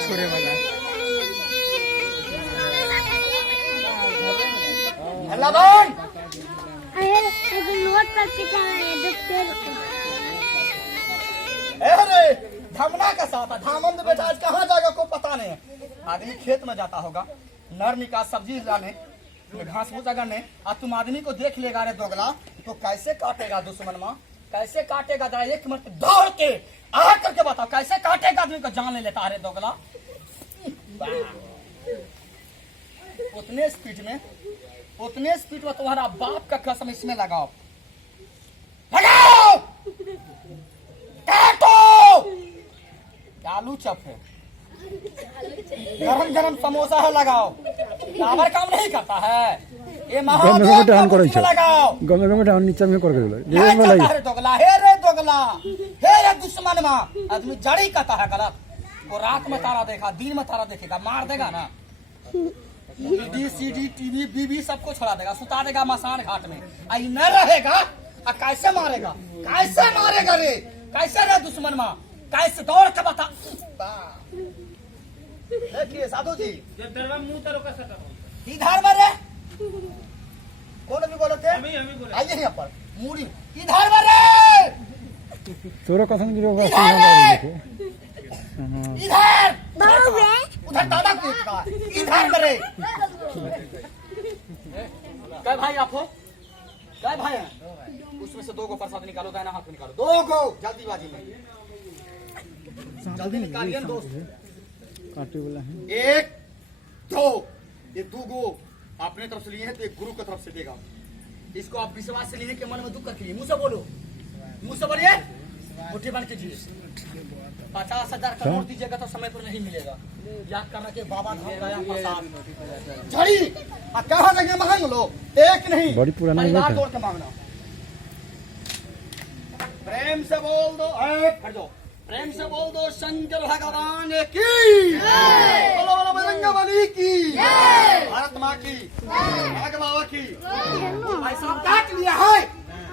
छोड़े वाला धामना का साथ धामन बेटा आज कहाँ जाएगा को पता नहीं। आदमी खेत में जाता होगा नर निकाल सब्जी लाने घास भूसा करने और तुम आदमी को देख लेगा रे दोगला तो कैसे काटेगा दुश्मन माँ कैसे काटेगा जरा एक मिनट दौड़ के आ करके बताओ कैसे काटेगा आदमी को जान ले लेता है दोगला। उतने स्पीड में तुम्हारा बाप का कसम इसमें लगाओ लगाओ काटो आलू चप है गरम गरम समोसा है लगाओ टावर काम नहीं करता है ये लगाओ नीचे में कर दोगला हे रे दुश्मन माँ आदमी जड़ी कहता है गलत वो रात में तारा देखा दिन में तारा देखेगा मार देगा ना डी सी डी टीवी बीवी सबको छोड़ा देगा सुता देगा मसान घाट में आई न रहेगा कैसे मारेगा रे कैसे रे दुश्मन माँ कैसे दौड़ के बता। देखिए साधु जी इधर में रे कौन भी बोलो थे आइए यहाँ पर मूड़ी इधर में रे तोरा कसम इधर उधर दादा को इधर में रे क्या भाई आप हो क्या भाई हैं उसमें से 2 गो प्रसाद निकालो दाहिना हाथ में निकालो 2 गो जल्दीबाजी में जल्दी निकालिए दोस्त काटे वाला है 1 2 ये 2 गो आपने तरफ से लिए हैं तो एक गुरु की तरफ से देगा इसको आप विश्वास से लिए के मन में दुख रखिए मुंह से बोलो मुंह से बोलिए मुट्ठी बन कीजिए 50,000 का नोट दीजिएगा तो समय पर नहीं मिलेगा याद करना के बाबा धाम गया प्रसाद झड़ी कहाँ लगे मांग लो एक नहीं बड़ी पुराना परिवार तोड़ के मांगना प्रेम से बोल दो हट जाओ प्रेम से बोल दो शंकर भगवान की बोलो बोलो बजरंगबली की भारत माँ की भाग बाबा की भाई साहब काट लिया है